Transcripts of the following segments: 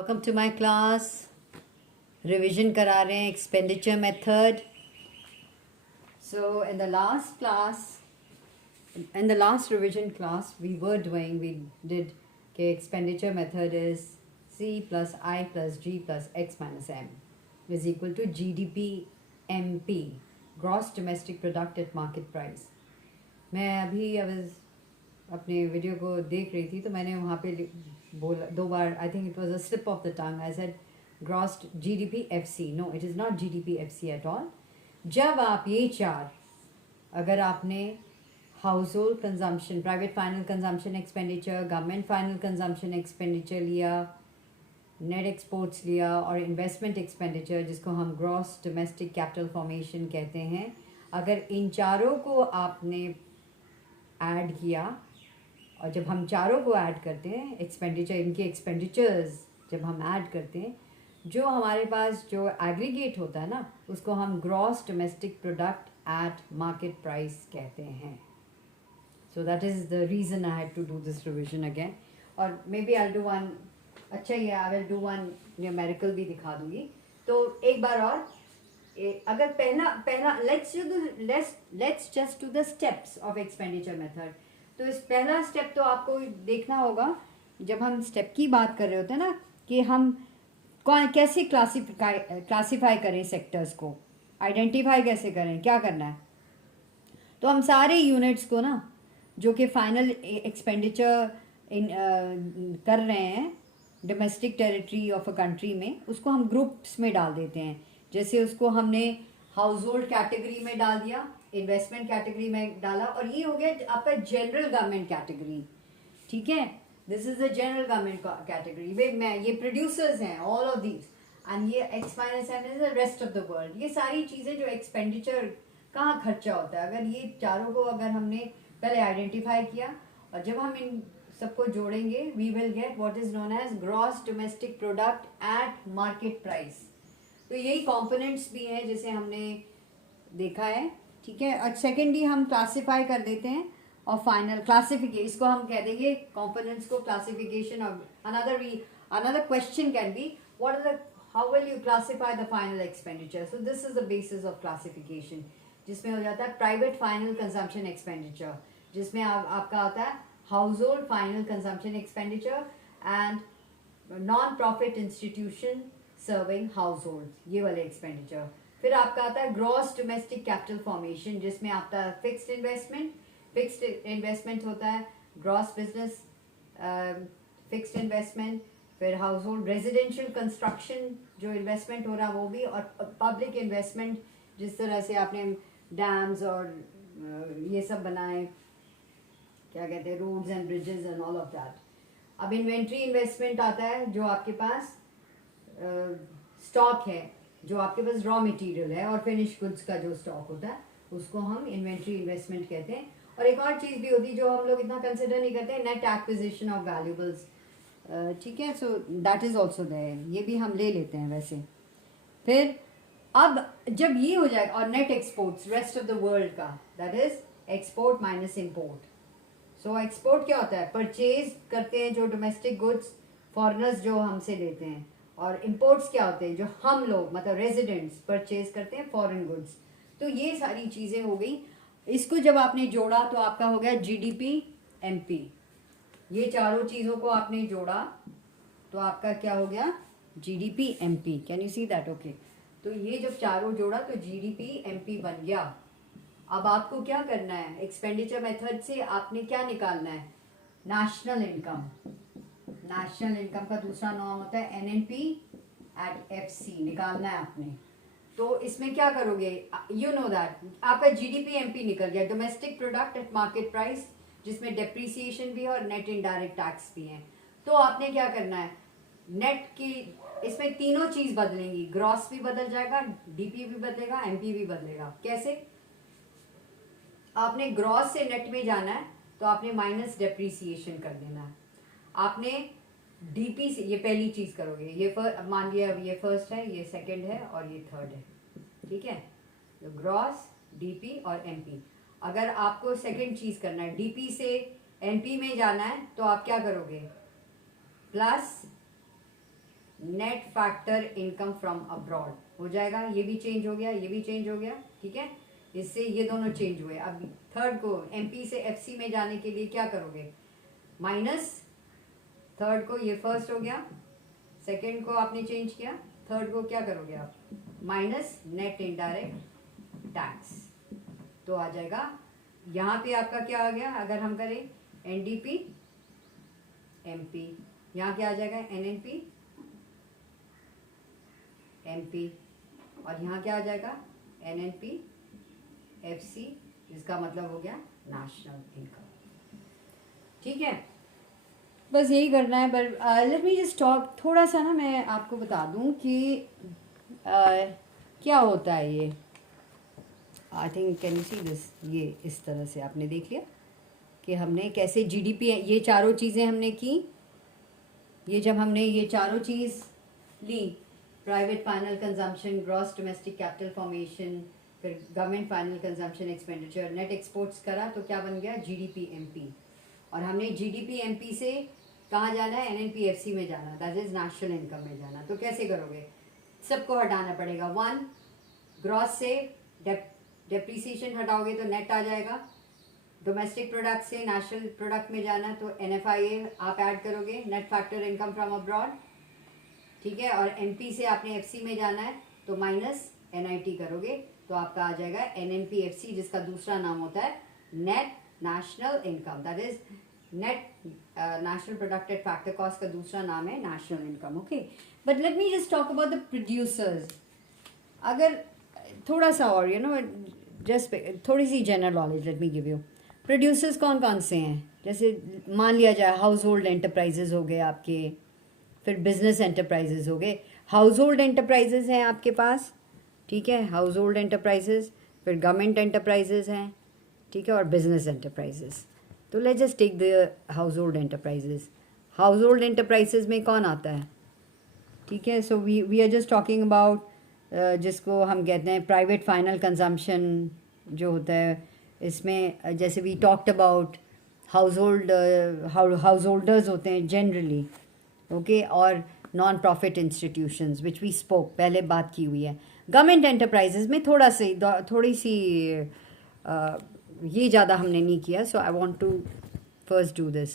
Welcome to my class. Revision करा रहे हैं expenditure method. So in the last revision class we did के expenditure method is C plus I plus G plus X minus M is equal to GDP MP, gross domestic product at market price। मैं अभी अपने video को देख रही थी तो मैंने वहाँ पे बोला 2 बार, I think it was a slip of the tongue, I said gross GDP FC. No, it is not GDP FC at all. जब आप ये चार, अगर आपने household consumption, private final consumption expenditure, government final consumption expenditure लिया, net exports लिया और investment expenditure जिसको हम ग्रॉस डोमेस्टिक कैपिटल फॉर्मेशन कहते हैं, अगर इन चारों को आपने ऐड किया और जब हम चारों को ऐड करते हैं एक्सपेंडिचर, इनके एक्सपेंडिचर्स जब हम ऐड करते हैं, जो हमारे पास जो एग्रीगेट होता है ना, उसको हम gross domestic product at market price कहते हैं। So that is the reason I had to do this revision again. और maybe I do one, अच्छा ये I will do one numerical भी दिखा दूंगी। तो एक बार और अगर पहला let's just do the steps of expenditure method. तो इस पहला स्टेप तो आपको देखना होगा, जब हम स्टेप की बात कर रहे होते हैं ना, कि हम कैसे क्लासिफाई करें सेक्टर्स को, आइडेंटिफाई कैसे करें, क्या करना है। तो हम सारे यूनिट्स को ना, जो कि फाइनल एक्सपेंडिचर कर रहे हैं domestic territory of a country में, उसको हम ग्रुप्स में डाल देते हैं। जैसे उसको हमने हाउस होल्ड कैटेगरी में डाल दिया, इन्वेस्टमेंट कैटेगरी में डाला, और ये हो गया आपका जनरल गवर्नमेंट कैटेगरी। ठीक है, this is the general government category. वे मैं ये प्रोड्यूसर्स हैं ऑल ऑफ दीज, एंड ये X minus M is the rest of the world. ये सारी चीज़ें जो एक्सपेंडिचर कहाँ खर्चा होता है, अगर ये चारों को अगर हमने पहले आइडेंटिफाई किया और जब हम इन सबको जोड़ेंगे, we will get what is known as gross domestic product at market price. तो यही कंपोनेंट्स भी हैं जिसे हमने देखा है। ठीक है, और सेकेंडली हम क्लासिफाई कर देते हैं और फाइनल क्लासिफिकेशन, इसको हम कह देंगे कंपोनेंट्स को क्लासिफिकेशन। और another question can be what are the, how will you classify the final expenditure. So this is the basis of classification, जिसमें हो जाता है प्राइवेट फाइनल कंजम्पशन एक्सपेंडिचर, जिसमें आपका आता है house hold final consumption expenditure and non profit institution serving house hold, ये वाले एक्सपेंडिचर। फिर आपका आता है ग्रॉस डोमेस्टिक कैपिटल फॉर्मेशन, जिसमें आपका फिक्स्ड इन्वेस्टमेंट होता है, ग्रॉस बिजनेस फिक्स्ड इन्वेस्टमेंट, फिर हाउस होल्ड रेजिडेंशियल कंस्ट्रक्शन जो इन्वेस्टमेंट हो रहा है वो भी, और पब्लिक इन्वेस्टमेंट जिस तरह से आपने डैम्स और ये सब बनाए, क्या कहते हैं, roads and bridges and all of that. अब इन्वेंट्री इन्वेस्टमेंट आता है, जो आपके पास स्टॉक है, जो आपके पास रॉ मटेरियल है और फिनिश गुड्स का जो स्टॉक होता है, उसको हम इन्वेंट्री इन्वेस्टमेंट कहते हैं। और एक और चीज़ भी होती है जो हम लोग इतना कंसिडर नहीं करते, नेट एक्विजिशन ऑफ वैल्यूबल्स। ठीक है, so that is also there, ये भी हम ले लेते हैं वैसे। फिर अब जब ये हो जाएगा, और net exports rest of the world का, that is export minus import. So export क्या होता है, परचेज करते हैं जो डोमेस्टिक गुड्स फॉरेनर्स जो हमसे लेते हैं, और इम्पोर्ट्स क्या होते हैं जो हम लोग मतलब रेजिडेंट्स परचेज करते हैं फॉरेन गुड्स। तो ये सारी चीज़ें हो गई। इसको जब आपने जोड़ा तो आपका हो गया जीडीपी एमपी। ये चारों चीज़ों को आपने जोड़ा तो आपका क्या हो गया, GDP MP. Can you see that? Okay, तो ये जब चारों जोड़ा तो जीडीपी एमपी बन गया। अब आपको क्या करना है, एक्सपेंडिचर मेथड से आपने क्या निकालना है, नेशनल इनकम। नेशनल इनकम का दूसरा नाम होता है एनएनपी एट एफसी, निकालना है आपने। तो इसमें क्या करोगे, यू नो दैट आपका जीडीपी एमपी निकल गया, domestic product at market price, जिसमें डेप्रीसिएशन भी है और नेट इनडायरेक्ट टैक्स भी है। तो आपने क्या करना है, नेट की इसमें तीनों चीज बदलेंगी, ग्रॉस भी बदल जाएगा, डीपी भी बदलेगा, एमपी भी बदलेगा। कैसे, आपने ग्रॉस से नेट में जाना है तो आपने माइनस डेप्रीसिएशन कर देना है। आपने डीपी से, ये पहली चीज करोगे, ये मान लिया ये फर्स्ट है, ये सेकंड है और ये थर्ड है। ठीक है, तो ग्रॉस, डीपी और एमपी। अगर आपको सेकंड चीज करना है, डीपी से एनपी में जाना है, तो आप क्या करोगे, plus net factor income from abroad हो जाएगा, ये भी चेंज हो गया, ये भी चेंज हो गया, ठीक है। इससे ये दोनों चेंज हुए। अब थर्ड को एमपी से एफसी में जाने के लिए क्या करोगे, माइनस थर्ड को, ये फर्स्ट हो गया, सेकंड को आपने चेंज किया, थर्ड को क्या करोगे आप, माइनस नेट इनडायरेक्ट टैक्स। तो आ जाएगा यहाँ पे आपका क्या आ गया, अगर हम करें एनडीपी एमपी, यहाँ क्या आ जाएगा एनएनपी एमपी, और यहाँ क्या आ जाएगा एनएनपी एफसी, जिसका मतलब हो गया नेशनल इनकम। ठीक है, बस यही करना है। पर लेट मी जस्ट टॉक थोड़ा सा ना, मैं आपको बता दूं कि क्या होता है ये। I think can you see this, ये इस तरह से आपने देख लिया कि हमने कैसे जीडीपी, ये चारों चीज़ें हमने की। ये जब हमने ये चारों चीज़ ली, private final consumption, gross domestic capital formation, फिर government final consumption expenditure, net exports करा, तो क्या बन गया जीडीपी एमपी। और हमने जीडीपी एमपी से कहाँ जाना है, एनएनपीएफसी में जाना, दैट इज नेशनल इनकम में जाना। तो कैसे करोगे, सबको हटाना पड़ेगा। वन, ग्रॉस से डेप्रीसिएशन हटाओगे तो नेट आ जाएगा। डोमेस्टिक प्रोडक्ट से नेशनल प्रोडक्ट में जाना तो एनएफआईए आप ऐड करोगे, net factor income from abroad, ठीक है। और एमपी से आपने एफसी में जाना है तो माइनस एनआईटी करोगे, तो आपका आ जाएगा एनएनपीएफसी, जिसका दूसरा नाम होता है net national income, that is net national product at factor cost का दूसरा नाम है national income. Okay, but let me just talk about the producers. अगर थोड़ा सा और जस्ट थोड़ी सी general knowledge let me give you. Producers कौन कौन से हैं, जैसे मान लिया जाए हाउस होल्ड एंटरप्राइजेज हो गए आपके, फिर बिजनेस एंटरप्राइजेज हो गए। हाउस होल्ड एंटरप्राइजेज हैं आपके पास, ठीक है, हाउस होल्ड एंटरप्राइजेज, फिर गवर्नमेंट एंटरप्राइजेज हैं, ठीक है, और बिजनेस एंटरप्राइजेज। तो let's just take the household enterprises. Household enterprises में कौन आता है, ठीक है। So we are just talking about जिसको हम कहते हैं प्राइवेट फाइनल कंजम्पशन जो होता है। इसमें जैसे we talked about householders होते हैं जनरली, ओके, और non profit institutions which we spoke, पहले बात की हुई है। गवर्नमेंट एंटरप्राइजेज में थोड़ी सी ये ज़्यादा हमने नहीं किया, so I want to first do this,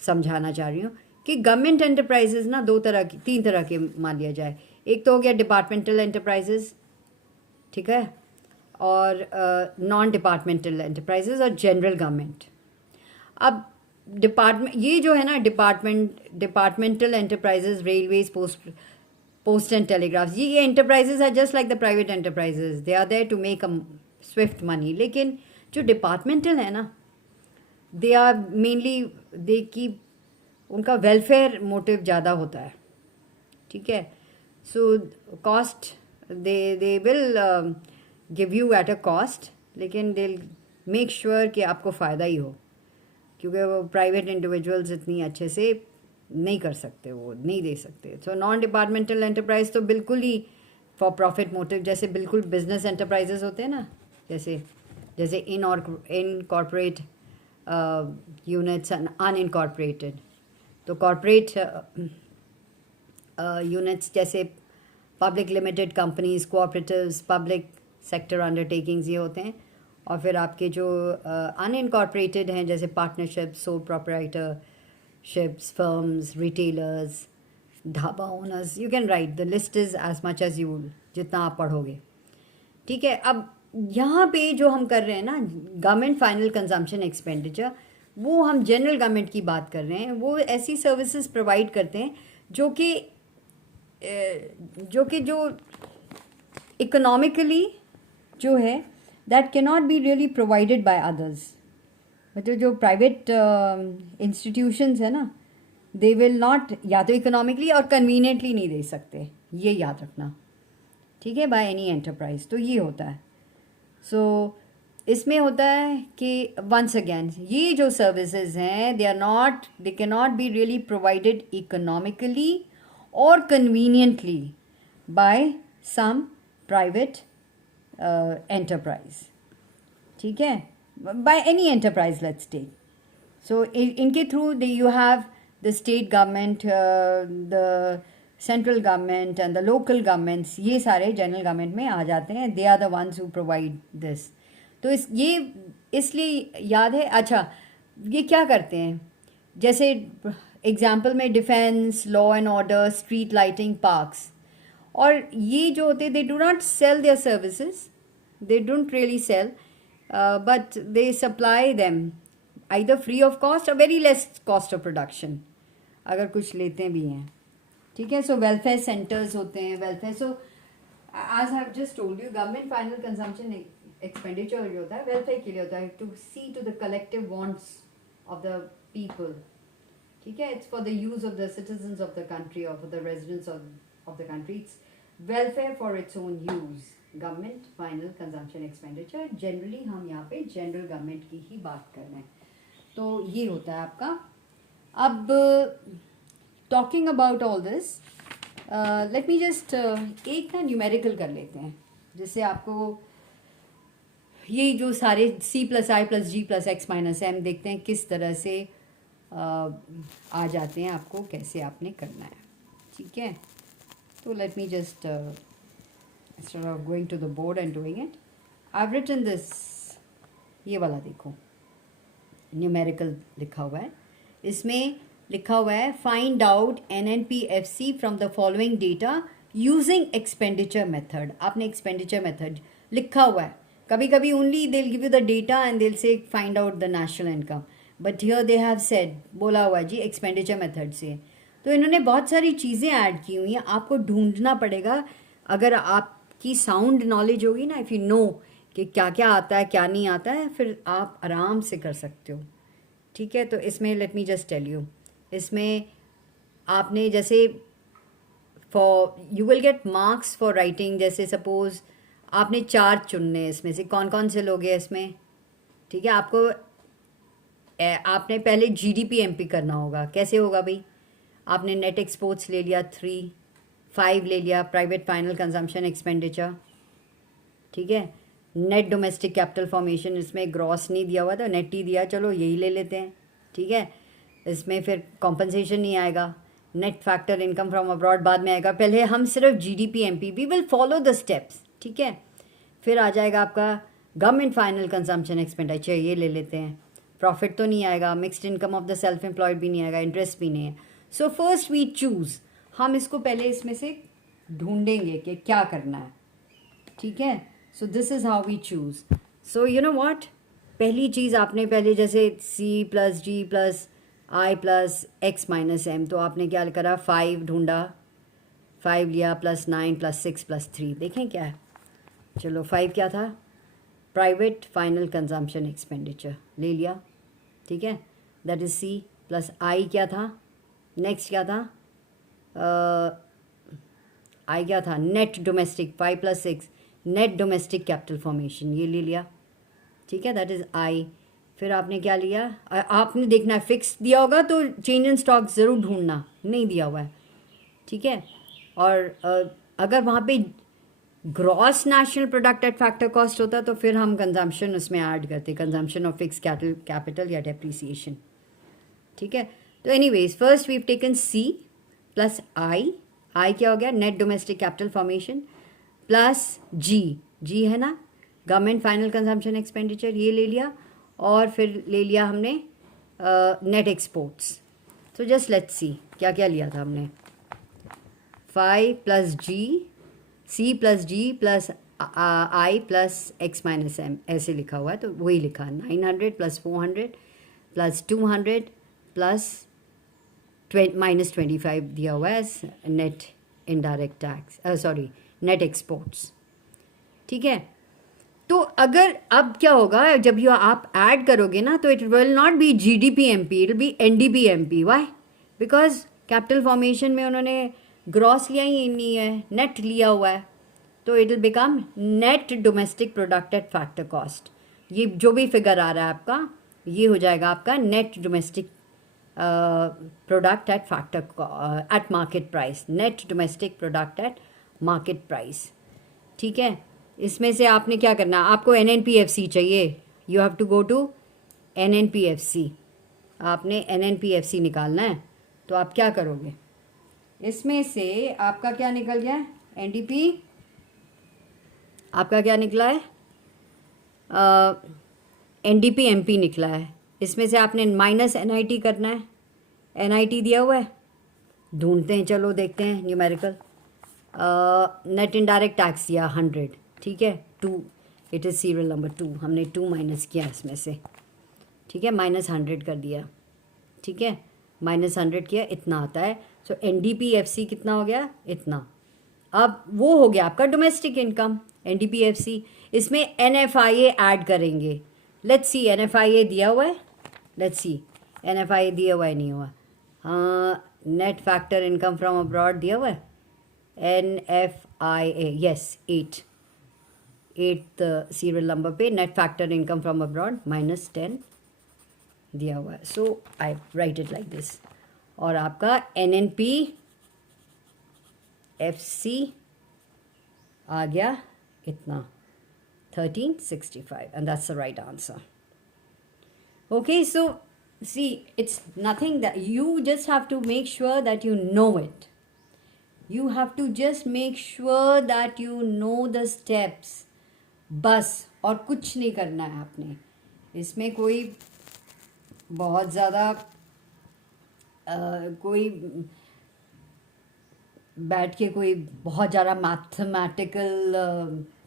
समझाना चाह रही हूँ कि गवर्नमेंट एंटरप्राइजेज ना तीन तरह के मान लिया जाए। एक तो हो गया डिपार्टमेंटल एंटरप्राइजेज, ठीक है, और नॉन डिपार्टमेंटल एंटरप्राइजेज और जनरल गवर्नमेंट। अब ये जो है ना departmental enterprises, railways, post and telegraphs, ये enterprises are just like the private enterprises, they are there to make a swift money. लेकिन जो डिपार्टमेंटल है ना, they are mainly they keep, उनका वेलफेयर मोटिव ज़्यादा होता है, ठीक है। So cost they will give you at a cost, लेकिन दे मेक श्योर कि आपको फ़ायदा ही हो, क्योंकि वो प्राइवेट इंडिविजुअल्स इतनी अच्छे से नहीं कर सकते, वो नहीं दे सकते। सो नॉन डिपार्टमेंटल एंटरप्राइज तो बिल्कुल ही फॉर प्रॉफिट मोटिव, जैसे बिल्कुल बिजनेस एंटरप्राइजेस होते हैं ना, जैसे इनकॉर्पोरेट यूनिट्स एंड अनइनकॉर्पोरेटेड। तो कॉर्पोरेट यूनिट्स जैसे public limited companies, cooperatives, public sector undertakings, ये होते हैं। और फिर आपके जो अनइनकॉर्पोरेटेड हैं, जैसे partnerships, sole proprietorships, firms, retailers, dhaba owners, you can write the list is as much as you, जितना आप पढ़ोगे, ठीक है। अब यहाँ पे जो हम कर रहे हैं ना, गवर्नमेंट फाइनल कंजम्पशन एक्सपेंडिचर, वो हम जनरल गवर्नमेंट की बात कर रहे हैं। वो ऐसी सर्विसेज प्रोवाइड करते हैं जो जो इकोनॉमिकली जो है that can not be really provided by others. मतलब जो प्राइवेट इंस्टीट्यूशंस है ना, दे विल नॉट, या तो इकोनॉमिकली और कन्वीनियंटली नहीं दे सकते, ये याद रखना, ठीक है, बाय एनी एंटरप्राइज। तो ये होता है। सो इसमें होता है कि वंस अगेन ये जो सर्विसेज हैं, they can not be really provided economically और conveniently by some private enterprise, ठीक है, by any enterprise let's take. So इनके through you have the state government, the central government and the local governments, ये सारे general government में आ जाते हैं. They are the ones who provide this. तो ये इसलिए याद है. अच्छा, ये क्या करते हैं, जैसे एग्जाम्पल में defence, law and order, street lighting, parks, और ये जो होते, they do not sell their services, they don't really sell, but they supply them either free of cost और very less cost of production, अगर कुछ लेते भी हैं. ठीक है. सो वेलफेयर सेंटर्स होते हैं. Welfare, so as I have just told you, government final consumption expenditure जो होता है वेलफेयर के लिए होता है, to see to the collective wants of the people. ठीक है. It's for the use of the citizens of the country और for the residents of the country. It's welfare for its own use. Government final consumption expenditure, generally हम यहाँ पे general government की ही बात कर रहे हैं. तो ये होता है आपका. अब talking about all this, late me just एक ना न्यूमेरिकल कर लेते हैं, जिससे आपको ये जो सारे C+I+G+X-M देखते हैं किस तरह से आ जाते हैं, आपको कैसे आपने करना है. ठीक है. तो late me just instead of going to the board and doing it, I've written this. ये वाला देखो, न्यूमेरिकल लिखा हुआ है. इसमें लिखा हुआ है find out NNPFC from the following data using expenditure method. आपने एक्सपेंडिचर मेथड लिखा हुआ है. कभी कभी only they will give you the data and they will say find out the national income, but here they have said, बोला हुआ जी expenditure method से. तो इन्होंने बहुत सारी चीज़ें ऐड की हुई हैं. आपको ढूंढना पड़ेगा. अगर आपकी साउंड नॉलेज होगी ना, इफ़ यू नो कि क्या क्या आता है क्या नहीं आता है, फिर आप आराम से कर सकते हो. ठीक है. तो इसमें let me just tell you, इसमें आपने जैसे for you will get marks for writing. जैसे सपोज आपने 4 चुनने, इसमें से कौन कौन से लोग हैं इसमें. ठीक है. आपने पहले GDP MP करना होगा. कैसे होगा भाई, आपने नेट एक्सपोर्ट्स ले लिया 3, 5 ले लिया प्राइवेट फाइनल कंजम्पशन एक्सपेंडिचर. ठीक है. नेट डोमेस्टिक कैपिटल फॉर्मेशन, इसमें ग्रॉस नहीं दिया हुआ था, नेट ही दिया, चलो यही ले लेते हैं. ठीक है. इसमें फिर कॉम्पनसेशन नहीं आएगा. Net factor income from abroad बाद में आएगा. पहले हम सिर्फ GDP MP, we will follow the steps. ठीक है. फिर आ जाएगा आपका गवर्नमेंट फाइनल कंजम्पशन एक्सपेंडिचर, ये ले लेते हैं. प्रॉफिट तो नहीं आएगा, mixed income of the self employed भी नहीं आएगा, इंटरेस्ट भी नहीं है. सो फर्स्ट वी चूज़, हम इसको पहले इसमें से ढूंढेंगे कि क्या करना है. ठीक है. So this is how we choose. So you know what, पहली चीज़ आपने पहले जैसे C+G+I+X-M, तो आपने क्या करा, 5 ढूंढा, 5 लिया, +9 +6 +3. देखें क्या है. चलो 5 क्या था, प्राइवेट फाइनल कंजम्पशन एक्सपेंडिचर ले लिया. ठीक है. That is C. Plus I क्या था, नेक्स्ट क्या था, I क्या था, net domestic 5 + 6, net domestic capital formation, ये ले लिया. ठीक है. That is I. फिर आपने क्या लिया, आपने देखना है फिक्स दिया होगा तो चेंज इन स्टॉक ज़रूर ढूंढना, नहीं दिया हुआ है. ठीक है. और अगर वहाँ पे gross national product at factor cost होता तो फिर हम कंजम्पशन उसमें ऐड करते, कंजम्पशन ऑफ फिक्स कैपिटल या डेप्रिसिएशन. ठीक है. तो anyways first we have taken C plus I क्या हो गया, net domestic capital formation, plus G है ना, गवर्नमेंट फाइनल कंजम्पशन एक्सपेंडिचर, ये ले लिया. और फिर ले लिया हमने नेट एक्सपोर्ट्स. तो जस्ट लेट्स सी क्या क्या लिया था हमने. 5 + G, C + G + I + X-M, ऐसे लिखा हुआ है तो वही लिखा. 900 + 400 + 200 + -25 दिया हुआ है net indirect tax, sorry net exports. ठीक है. तो अगर अब क्या होगा, जब आप ऐड करोगे ना, तो it will not be GDP MP, it will be NDP MP. Why? Because capital formation में उन्होंने ग्रॉस लिया ही नहीं है, नेट लिया हुआ है. तो it will become net domestic product at factor cost. ये जो भी फिगर आ रहा है आपका, ये हो जाएगा आपका net domestic product at factor eight market price, net domestic product at market price. ठीक है. इसमें से आपने क्या करना, आपको NNPFC चाहिए, you have to go to NNPFC. आपने NNPFC निकालना है. तो आप क्या करोगे, इसमें से आपका क्या निकल गया? एनडीपी आपका क्या निकला है? एनडीपी एमपी निकला है। इसमें से आपने माइनस एनआईटी करना है। एनआईटी दिया हुआ है, ढूंढते हैं, चलो देखते हैं न्यूमेरिकल। नेट इनडायरेक्ट टैक्स दिया 100, ठीक है, 2, इट इज़ सीरियल नंबर 2, हमने 2 माइनस किया इसमें से, ठीक है, -100 कर दिया, ठीक है, -100 किया, इतना आता है। सो एनडीपीएफसी कितना हो गया? इतना। अब वो हो गया आपका डोमेस्टिक इनकम, एनडीपीएफसी। इसमें एनएफआईए ऐड करेंगे। लेट्स सी, एनएफआईए दिया हुआ है, लेट्स सी, एनएफआईए दिया हुआ है, नहीं हुआ। Net factor income from abroad दिया हुआ है, NFIA, yes, 8th serial number पे net factor income from abroad -10 दिया हुआ है। So I write it like this. और आपका एनएनपी एफसी आ गया इतना, 1365, and that's the right answer. Okay, so see, it's nothing that you just have to make sure that you know it. You have to just make sure that you know the steps. बस, और कुछ नहीं करना है आपने इसमें। कोई बहुत ज़्यादा कोई बैठ के कोई बहुत ज़्यादा मैथमेटिकल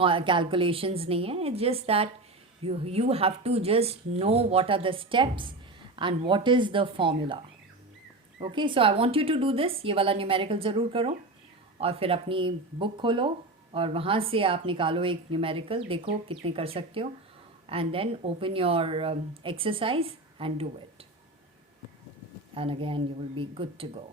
कैलकुलेशंस नहीं है। It's just that you have to just know what are the steps and what is the formula. Okay, so I want you to do this. ये वाला न्यूमेरिकल ज़रूर करो और फिर अपनी बुक खोलो और वहाँ से आप निकालो एक न्यूमेरिकल, देखो कितने कर सकते हो, and then open your exercise and do it, and again you will be good to go.